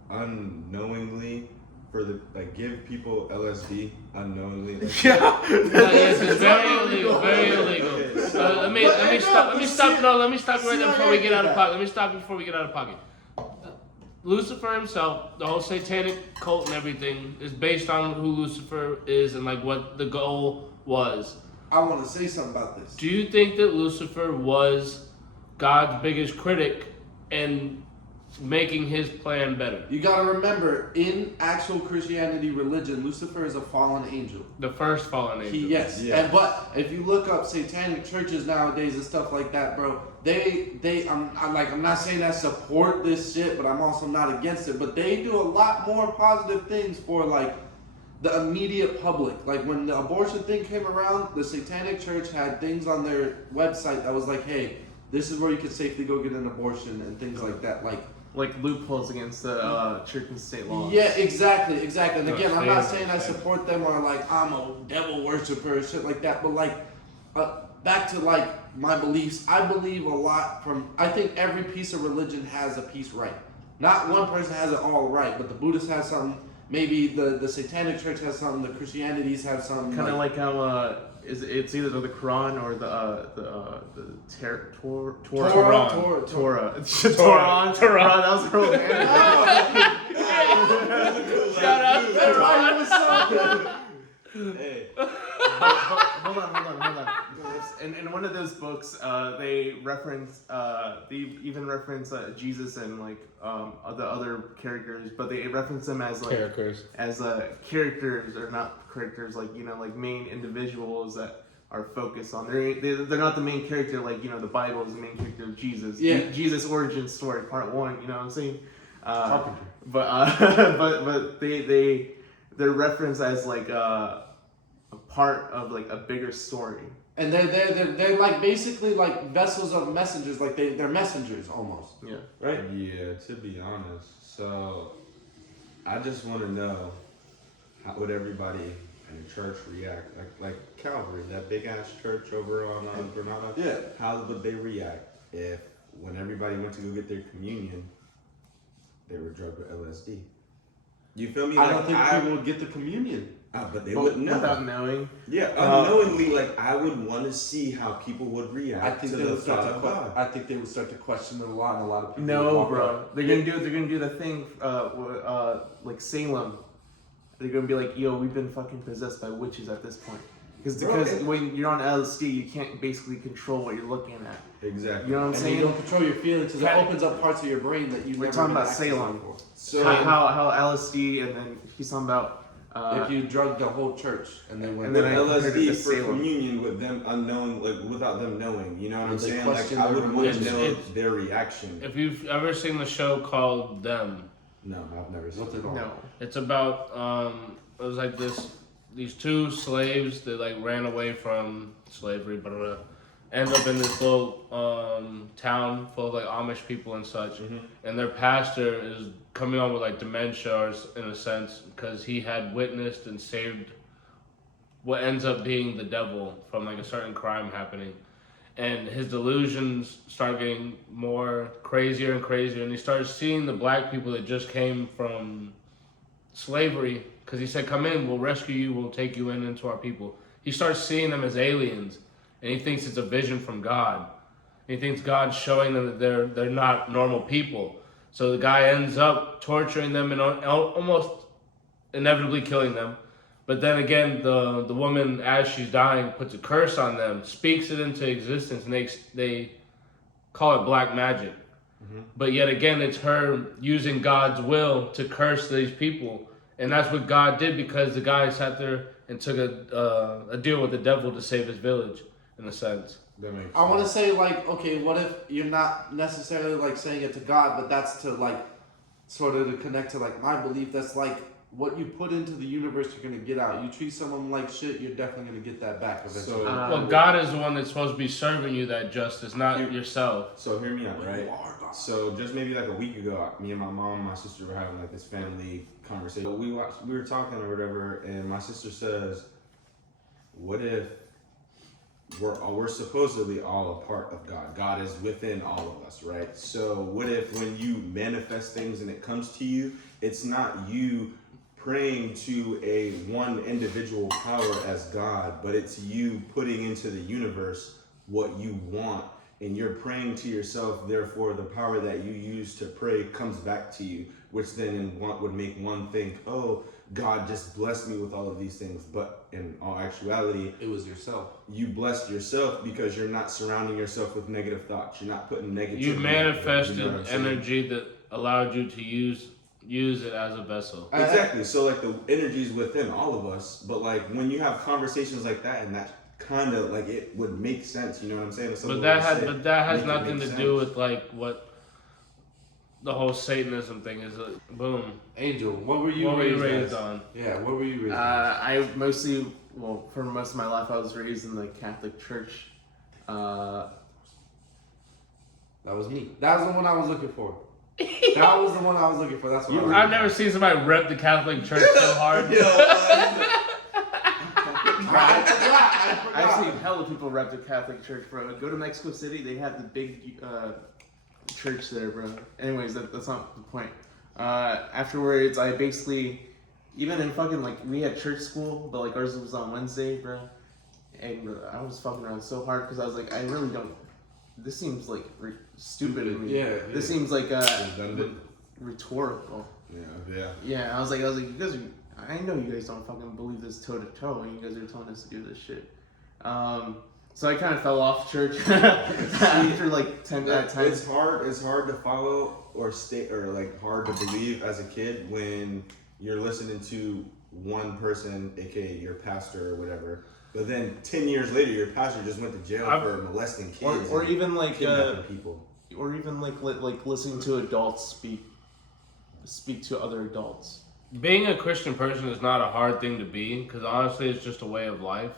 unknowingly give people LSD unknowingly? Like, Yes, it's very illegal. Very illegal. Okay, Let me stop. Let me stop. No, let me stop right there before we get out of pocket. Let me stop before we get out of pocket. Lucifer himself, the whole satanic cult and everything is based on who Lucifer is and like what the goal was. I want to say something about this. Do you think that Lucifer was God's biggest critic and making his plan better? You gotta remember, in actual Christianity religion, Lucifer is a fallen angel. The first fallen angel. Yes. Yeah. And but if you look up satanic churches nowadays and stuff like that, bro, I'm not saying I support this shit, but I'm also not against it. But they do a lot more positive things for like the immediate public. Like when the abortion thing came around, the satanic church had things on their website that was like, hey, this is where you can safely go get an abortion and things like that. Like loopholes against the church and state laws. Yeah, exactly. And No, again, I'm not stay- saying I support them or like I'm a devil worshiper or shit like that, but like back to like my beliefs, I believe a lot I think every piece of religion has a piece right. Not one person has it all right, but the Buddhists have something, maybe the satanic church has something, the Christianities have something. Kind of like how it's either the Quran or the Torah. Torah. Torah. Torah. That was her old man. Shout out to Ron. hey, Hold on. In one of those books, they even reference Jesus and like the other characters, but they reference them as like Characters. as characters or not characters, like like main individuals that are focused on. They're not the main character, like the Bible is the main character of Jesus. Yeah. Jesus origin story part 1. You know what I'm saying? Carpenter. But they're referenced as like a part of like a bigger story. And they're like basically like vessels of messengers, like they're messengers almost. Yeah. Right? yeah, to be honest. So, I just want to know, how would everybody in the church react? Like Calvary, that big ass church over on Granada? Yeah. How would they react if, when everybody went to go get their communion, they were drugged with LSD? You feel me? I Like, don't think people would get the communion. but they wouldn't know. Without knowing. Yeah, unknowingly, like I would want to see how people would react I think to they the would start thought to. of God. I think they would start to question it a lot, and a lot of people. would No, walk bro. up. They're gonna do the thing, like Salem. They're gonna be like, yo, we've been fucking possessed by witches at this point. Because when you're on LSD, you can't basically control what you're looking at. Exactly. You know what I'm And saying? you don't control your feelings because it opens up parts of your brain that you. We're never talking had about access Salem. before. So how LSD, and then he's talking about. If you drug the whole church and then went. And with then I compared it LSD to for Salem. communion with them unknown, like without them knowing, you know what I'm They saying? Like question I their would want to religion. know It's- their reaction. If you've ever seen the show called Them, No, I've never seen. What's it it. called? No. it's about it was like these two slaves that like ran away from slavery, blah, blah, blah, end up in this little town full of like Amish people and such, and their pastor is coming on with like dementia, or in a sense, because he had witnessed and saved what ends up being the devil from like a certain crime happening. And his delusions start getting more crazier and crazier, and he starts seeing the black people that just came from slavery, because he said, come in, we'll rescue you, we'll take you into our people. He starts seeing them as aliens, and he thinks it's a vision from God. He thinks God's showing them that they're not normal people. So the guy ends up torturing them and almost inevitably killing them. But then again, the woman, as she's dying, puts a curse on them, speaks it into existence, and they call it black magic. But yet again, it's her using God's will to curse these people. And that's what God did, because the guy sat there and took a deal with the devil to save his village, in a sense. That makes I want to sense. say like, okay, what if you're not necessarily like saying it to God, but that's to like, sort of to connect to like my belief. That's like what you put into the universe, you're gonna get out. You treat someone like shit, you're definitely gonna get that back eventually. So, Well, God is the one that's supposed to be serving you that justice, not yourself. so hear me out, When right? you are God. So just maybe like a week ago, me and my mom and my sister were having like this family conversation. We were talking or whatever, and my sister says, "What if we're supposedly all a part of God? God is within all of us, right? So what if when you manifest things and it comes to you, it's not you praying to a one individual power as God, but it's you putting into the universe what you want, and you're praying to yourself. Therefore, the power that you use to pray comes back to you, which then would make one think, oh, God just blessed me with all of these things. But in all actuality, It was yourself. you blessed yourself because you're not surrounding yourself with negative thoughts. You're not putting negativity. You manifested you know what I'm saying? energy that allowed you to use it as a vessel. Exactly. So like the energy is within all of us, but like when you have conversations like that, and that kind of like it would make sense. You know what I'm saying? If someone But were to say it, that has make it nothing make to sense. do with like what the whole Satanism thing is. Boom. Angel, what were you What were you raised raised as? on? Yeah, what were you raised as? I mostly, well, for most of my life, I was raised in the Catholic Church. That was me. That was the one I was looking for. That was the one I was looking for. That's what I was I've never seen somebody rep the Catholic Church so hard. I forgot. I've seen hella people rep the Catholic Church, bro. Go to Mexico City, they have the big church there, bro. Anyways, that's not the point. Afterwards, I basically, even in fucking, like, we had church school, but, like, ours was on Wednesday, bro. And I was fucking around so hard because I was like, I really don't, this seems, like, stupid to me. Yeah, This yeah. seems, like, Redundant. rhetorical. Yeah. Yeah, I was like, you guys are, I know you guys don't fucking believe this toe to toe, and you guys are telling us to do this shit. So I kind of fell off church after like 10 times. It's hard. It's hard to follow or stay or like hard to believe as a kid when you're listening to one person, aka your pastor or whatever. But then 10 years later, your pastor just went to jail for molesting kids, Or and even like kidnapping people. or even like listening to adults speak to other adults. Being a Christian person is not a hard thing to be, because honestly, it's just a way of life.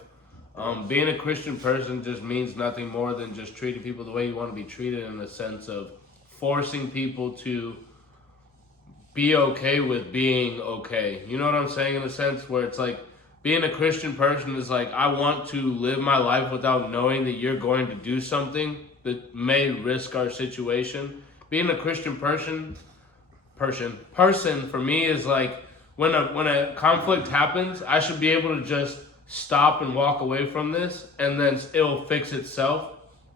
Being a Christian person just means nothing more than just treating people the way you want to be treated, in the sense of forcing people to be okay with being okay. You know what I'm saying? In a sense where it's like, being a Christian person is like, I want to live my life without knowing that you're going to do something that may risk our situation. Being a Christian person for me is like when a conflict happens, I should be able to just stop and walk away from this, and then it'll fix itself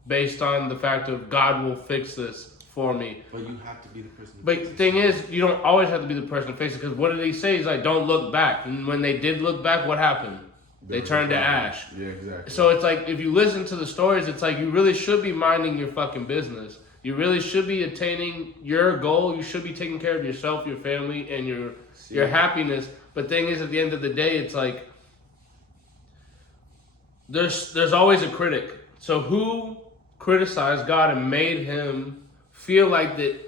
based on the fact of God will fix this for me. But you have to be the person. But the thing is, you don't always have to be the person to fix it, because what did he say? He's like, don't look back. And when they did look back, what happened? They turned to ash. Yeah, exactly. So it's like, if you listen to the stories, it's like you really should be minding your fucking business. You really should be attaining your goal. You should be taking care of yourself, your family, and your happiness. But thing is, at the end of the day, it's like there's always a critic. So who criticized God and made him feel like that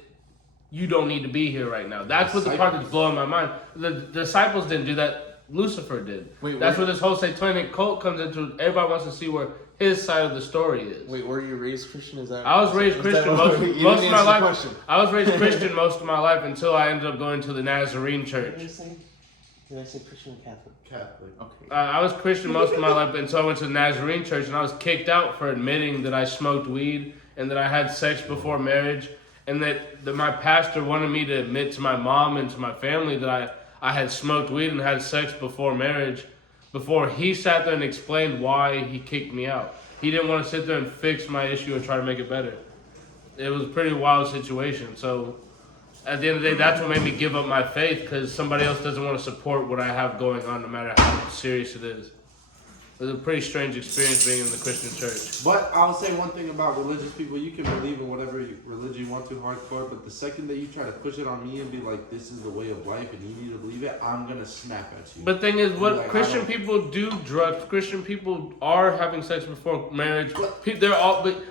you don't need to be here right now? That's what the part that's blowing my mind. The disciples didn't do that. Lucifer did. That's where this whole satanic cult comes into. Everybody wants to see where his side of the story is. Wait, were you raised Christian? Is that? I was raised Christian most of my life. Question. I was raised Christian most of my life until I ended up going to the Nazarene church. Did I say Christian or Catholic? Catholic. Okay. I was Christian most of my life until I went to the Nazarene church, and I was kicked out for admitting that I smoked weed and that I had sex before marriage, and that my pastor wanted me to admit to my mom and to my family that I had smoked weed and had sex before marriage, before he sat there and explained why he kicked me out. He didn't want to sit there and fix my issue and try to make it better. It was a pretty wild situation. So at the end of the day, that's what made me give up my faith, because somebody else doesn't want to support what I have going on, no matter how serious it is. It was a pretty strange experience being in the Christian church. But I'll say one thing about religious people: you can believe in whatever religion you want to, hardcore. But the second that you try to push it on me and be like, "This is the way of life, and you need to believe it," I'm gonna snap at you. But thing is, what Like, Christian people do drugs. Christian people are having sex before marriage. They're all. But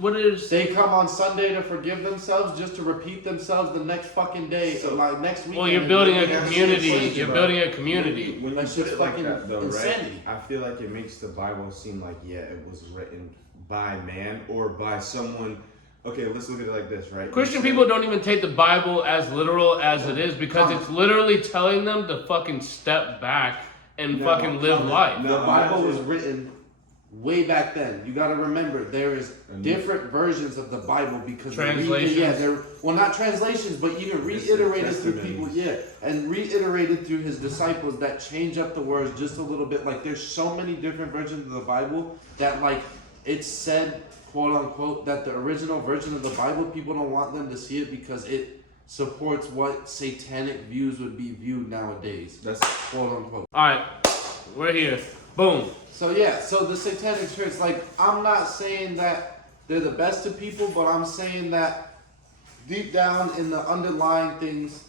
what is? They come on Sunday to forgive themselves, just to repeat themselves the next fucking day, So- like next week. Well, you're building a That's community. crazy, You're bro. building a community. When you That's put just it like fucking that, though, insanity. right? I feel like it makes the Bible seem like, yeah, it was written by man or by someone. Okay, let's look at it like this, right? Christian people don't even take the Bible as literal as it is, because it's literally telling them to fucking step back and fucking live life. No, The Bible I'm was not- written way back then. You got to remember, there is different versions of the Bible because Translations? they're well, not translations, but even reiterated through people. Yeah, and reiterated through his disciples that change up the words just a little bit. Like there's so many different versions of the Bible that like it's said, quote unquote, that the original version of the Bible, people don't want them to see it because it supports what satanic views would be viewed nowadays. That's Quote unquote. All right, we're here. Boom. So yeah, so the satanic church, like, I'm not saying that they're the best of people, but I'm saying that deep down in the underlying things,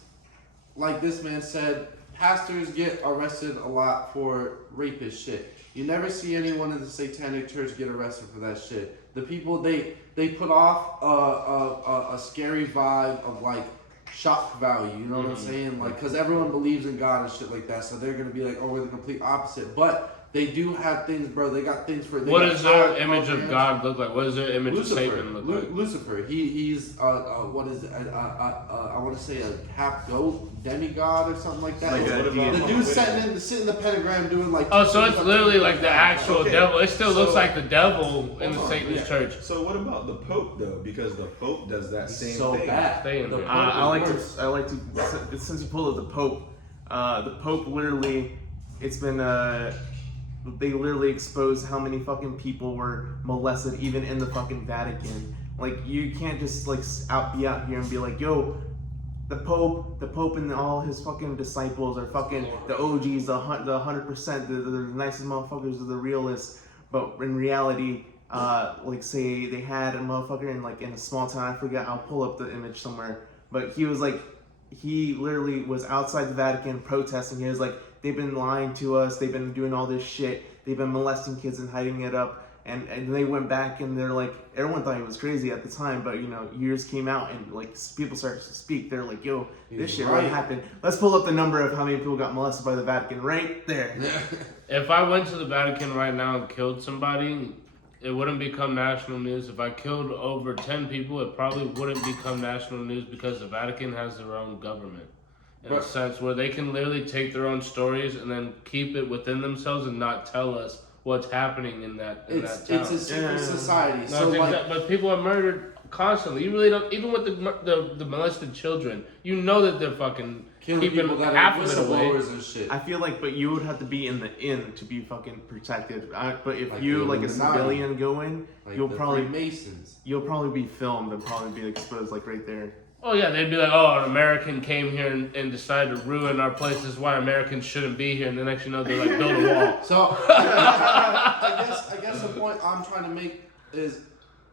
like this man said, pastors get arrested a lot for rapist shit. You never see anyone in the satanic church get arrested for that shit. The people, they put off a scary vibe of like shock value, you know what I'm saying? Like, because everyone believes in God and shit like that, so they're gonna be like, oh, we're the complete opposite. But they do have things, bro. They got things for. What does their image of God look like? What does their image Lucifer. of Satan look like? Lucifer. He's what is it? I want to say a half goat demigod or something like that. Like It's- a deity. the dude's sitting in the pentagram doing like. Oh, so it's literally like the actual Okay, devil. It still looks so- like the devil in the Hold on, Satanist yeah. church. So what about the Pope though? Because the Pope does that same so thing. bad. Stay in The there. Pope I is like worse. to since you pulled up the Pope literally, it's been they literally exposed how many fucking people were molested even in the fucking Vatican. Like you can't just like be out here and be like, yo, the Pope and all his fucking disciples are fucking the OGs, the 100%, the nicest motherfuckers, the realists. But in reality, like say they had a motherfucker in a small town. I forget. I'll pull up the image somewhere. But he literally was outside the Vatican protesting. He was like, they've been lying to us. They've been doing all this shit. They've been molesting kids and hiding it up. And they went back and they're like, everyone thought he was crazy at the time, but years came out and like people started to speak. They're like, yo, this shit really happened. Let's pull up the number of how many people got molested by the Vatican right there. If I went to the Vatican right now and killed somebody, it wouldn't become national news. If I killed over 10 people, it probably wouldn't become national news because the Vatican has their own government. In a sense where they can literally take their own stories and then keep it within themselves and not tell us what's happening in that town. It's a secret society. No, So it's like, but people are murdered constantly. You really don't, even with the molested children, you know that they're fucking killing keeping people that half are of it away. whistleblowers and shit. I feel like, but you would have to be in the inn to be fucking protected. But if Like you the like a Illuminati. civilian go in, Like you'll the probably Freemasons. be filmed and probably be exposed like right there. Oh yeah, they'd be like, oh, an American came here and decided to ruin our place. This is why Americans shouldn't be here. And the next you know, they like build a wall. So I guess the point I'm trying to make is,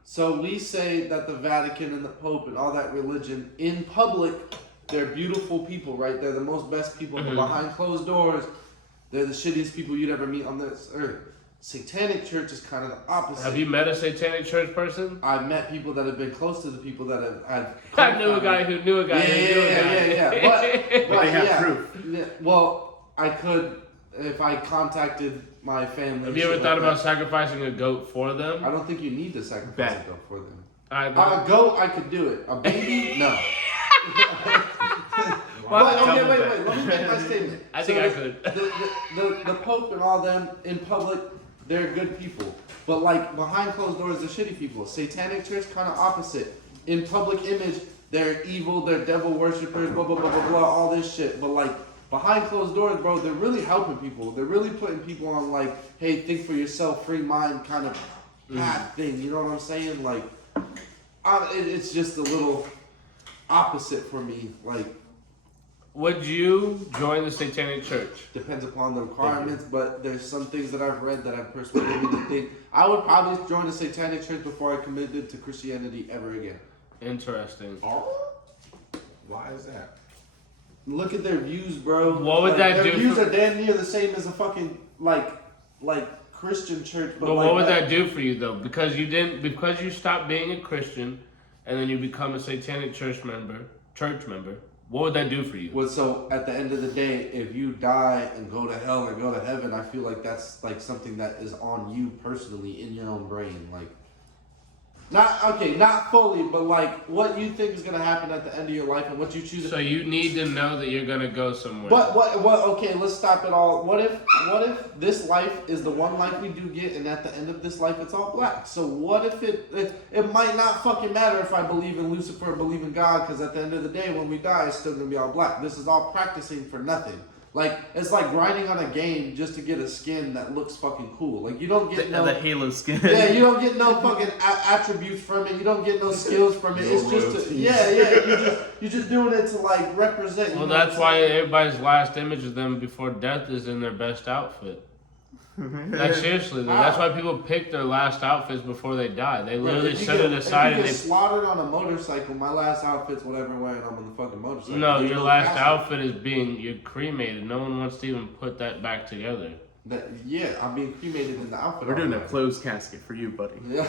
so we say that the Vatican and the Pope and all that religion in public, they're beautiful people, right? They're the most best people, but behind closed doors, they're the shittiest people you'd ever meet on this earth. Satanic Church is kind of the opposite. Have you met a satanic church person? I've met people that have been close to the people that have. I knew a guy who knew a guy who knew a guy. Yeah. But they have yeah. proof. Yeah, well, I could if I contacted my family. Have you ever thought about sacrificing a goat for them? I don't think you need to sacrifice Bet. a goat for them. I A goat, I could do it. A baby, no. Well, But, okay, tell me wait. that. Let me make my statement. I think I could. The Pope and all them in public, they're good people. But like behind closed doors, they're shitty people. Satanic Church, kind of opposite. In public image, they're evil, they're devil worshippers, blah blah blah blah blah, all this shit. But like behind closed doors, bro, they're really helping people. They're really putting people on like, hey, think for yourself, free mind kind of path thing. You know what I'm saying? Like, it's just a little opposite for me. Like, Would you join the satanic church? depends upon the requirements, but there's some things that I've read that have persuaded me to think I would probably join a satanic church before I committed to Christianity ever again. Interesting. Why is that? Look at their views, bro. What would that their do views for- are damn near the same as a fucking like Christian church, but But like what would that do for you though? Because you stopped being a Christian and then you become a satanic church member. What would that do for you? Well, so at the end of the day, if you die and go to hell or go to heaven, I feel like that's like something that is on you personally in your own brain. Like, not fully, but like what you think is gonna happen at the end of your life and what you choose. So you need to know that you're gonna go somewhere. What? Okay, let's stop it all. What if this life is the one life we do get, and at the end of this life it's all black? So what if it might not fucking matter if I believe in Lucifer or believe in God, because at the end of the day, when we die, it's still gonna be all black. This is all practicing for nothing. Like, it's like grinding on a game just to get a skin that looks fucking cool. Like, you don't get The Halo skin. yeah, you don't get no fucking attributes from it. You don't get no skills from it. No It's just royalties. you're just doing it to like represent. you Well, know what that's I'm why saying? everybody's last image of them before death is in their best outfit. Like seriously, though, that's why people pick their last outfits before they die. They literally If you set get- it aside if and you they. get slaughtered on a motorcycle. My last outfit's whatever I'm wearing. I'm on the fucking motorcycle. No, There's your no last casket. outfit is you're cremated. No one wants to even put that back together. Yeah, I'm being cremated in the outfit. We're I'm doing a wearing. closed casket for you, buddy. Yeah.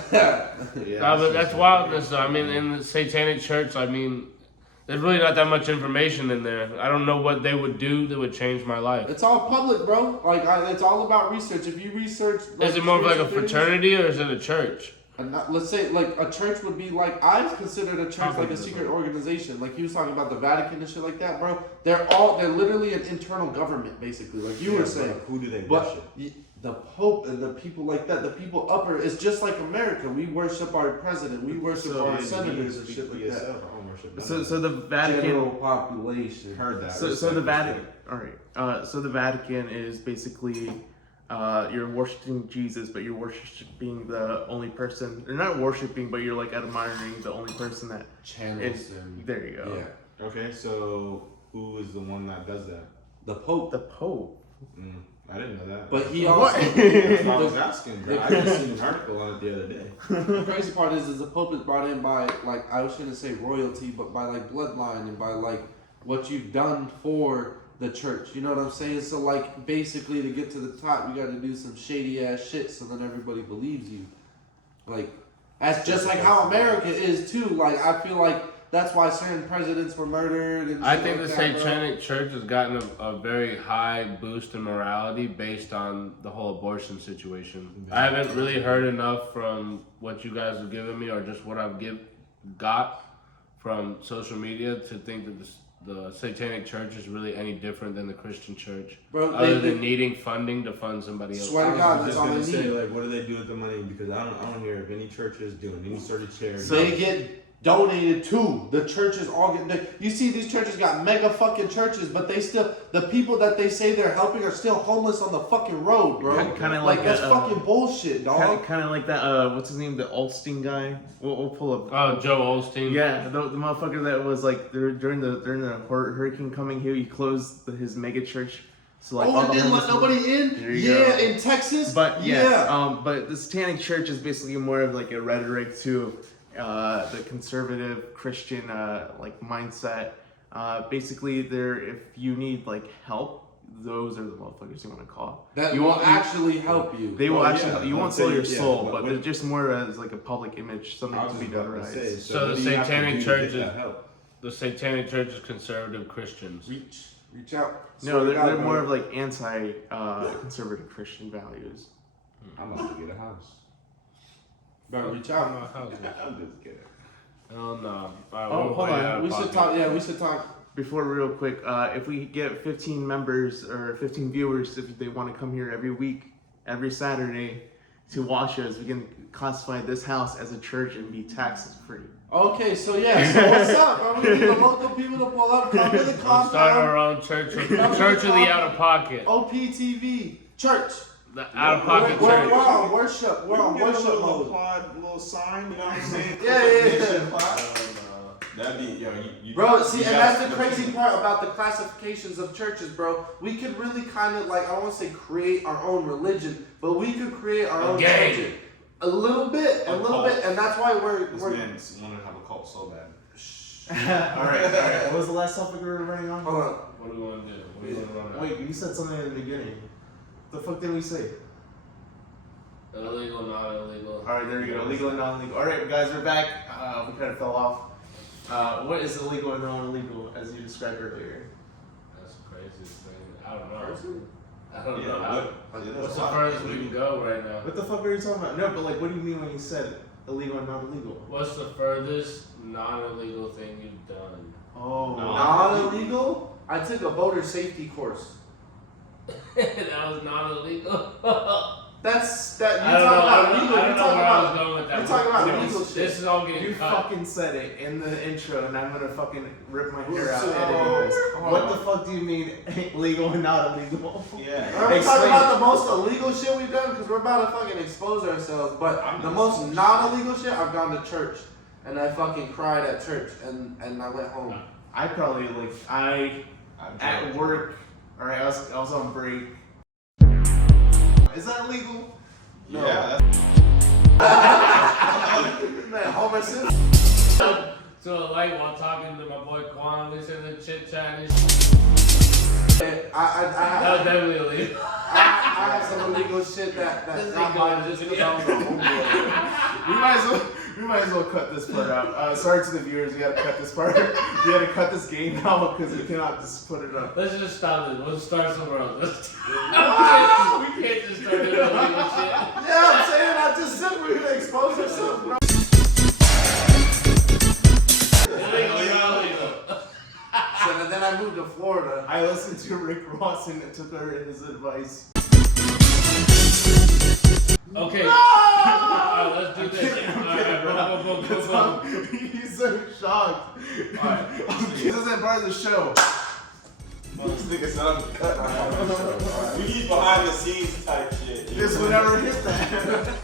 Yeah, No, but that's wildness. Though. I mean, in the satanic church, I mean, there's really not that much information in there. I don't know what they would do that would change my life. It's all public, bro. Like it's all about research. If you research, Is it more of like a conspiracy theories, fraternity or is it a church? and let's say like a church would be like I considered a church like a secret organization. Like he was talking about the Vatican and shit like that, bro. They're literally an internal government, basically. Like you were saying. Who do they But worship? the Pope and the people like that, the people upper, it's just like America. We worship our president. We worship So, our You senators and speak shit for like yourself. I don't worship So, none so the that. Vatican. General population. Heard that. So the Respect, Vatican. respect. All right. So the Vatican is basically, you're worshiping Jesus, but you're worshiping the only person. You're not worshiping, but you're like admiring the only person that. Channels and There you go. yeah. Okay, so who is the one that does that? The Pope. The Pope. I didn't know that. But he What? also That's why I was asking, bro. I just seen an article on it the other day. the crazy part is the Pope is brought in by like I was gonna say royalty, but by like bloodline and by like what you've done for the church. You know what I'm saying? So like basically to get to the top, you got to do some shady ass shit so then everybody believes you. Like that's just like how America is too. Like I feel like that's why certain presidents were murdered. And I shit think like the that, bro. satanic church has gotten a very high boost in morality based on the whole abortion situation. I haven't really heard enough from what you guys have given me or just what I've got from social media to think that the satanic church is really any different than the Christian church. Bro, Other they- than needing funding to fund somebody else. Swear to I God, was that's just all gonna they say, need. like, what do they do with the money? Because I don't hear of any churches doing any sort of charity. They get donated to. The churches all get. You see, these churches got mega fucking churches, but they still, the people that they say they're helping are still homeless on the fucking road, bro. Kinda like like that's that, fucking bullshit, dog. Kind of like that. What's his name? The Olstein guy. We'll pull up. Oh, Joe Osteen. Yeah, the motherfucker that was like during the hurricane coming here, he closed his mega church. So like, all Oh, the and didn't let homeless nobody in? There you go. Yeah, in Texas? But yeah. but the Satanic Church is basically more of like a rhetoric to the conservative Christian like mindset. Basically, if you need like help, those are the motherfuckers you want to call. That you will won't actually help you. They will Well, actually yeah, you won't I'll sell say, your yeah, soul, but but when- they're just more as like a public image, something to be done right. So what the do you have to Satanic do to Church get is- that help? The Satanic Church is conservative Christians. Reach out. No, Swear to they're God, more bro. of like anti conservative Christian values. I'm about to get a house. Bro, reach out. I'm just kidding. Oh no! All right, Oh, we'll hold play on. out of We should pocket. talk. Yeah, we should talk. Before, real quick, if we get 15 members or 15 viewers, if they want to come here every week, every Saturday to watch us, we can classify this house as a church and be taxes free. Okay, so yeah, so what's up? Bro? We need the local people to pull up. Come to the We'll start our compound. own church, church of the out of pocket, OPTV church. the out of pocket We're church. on worship. We're on We can get a worship little mode. applaud, little sign, you know what I'm saying? Yeah. That'd be, yo, you Bro, see, you and guys- that's the crazy part about the classifications of churches, bro. We could really kind of, like, I don't want to say create our own religion, but we could create our own gang. religion. A little bit, A cult. and that's why we're This man just wanted to have a cult so bad. all right. What was the last topic we were running on? hold on. What do we want to do? What do you want to run out? Wait, you said something in the beginning. The fuck did we say? Illegal, not illegal. All right, there you go. Legal and non-legal. All right, guys, we're back. We kind of fell off. What is illegal and non-illegal, as you described earlier? That's the craziest thing. I don't know. I don't Yeah, know. What's the what- furthest we can go right now? What the fuck are you talking about? No, but like, what do you mean when you said illegal and non-illegal? What's the furthest non-illegal thing you've done? Oh, Non-illegal? I took a boater safety course. That was non-illegal. That's that. I You're don't know. talking I about don't legal. know You're where talking I was about. going with that. You're talking about This- legal shit. This is all getting you cut. fucking said it in the intro, and I'm gonna fucking rip my hair out So- editing this. hold What on. the fuck do you mean legal and not illegal? Yeah. We're talking Explain. about the most illegal shit we've done because we're about to fucking expose ourselves. But the most non-illegal shit, I've gone to church and I fucking cried at church and I went home. I probably like at work. All right, I was on break. Is that illegal? No. Yeah, Man, Homer Simpson. So like while talking to my boy Quan, listening to chit chat and That that was definitely illegal. I have some illegal shit that's This not ain't mine going just to because I was a homeboy. We might as well cut this part out. Sorry to the viewers, we gotta cut this part. We gotta cut this game out because we cannot just put it up. Let's just stop this. We'll start somewhere else. We can't just start doing illegal shit. Yeah, I'm saying I just said we're gonna expose ourselves, bro. Illegal, not illegal. So then I moved to Florida. I listened to Rick Ross and took his advice. Okay. Alright, let's do this. Alright, boom. He's so shocked. Alright. This isn't part of the show. this nigga said I'm cut. We need behind the scenes type shit. This would never hit that.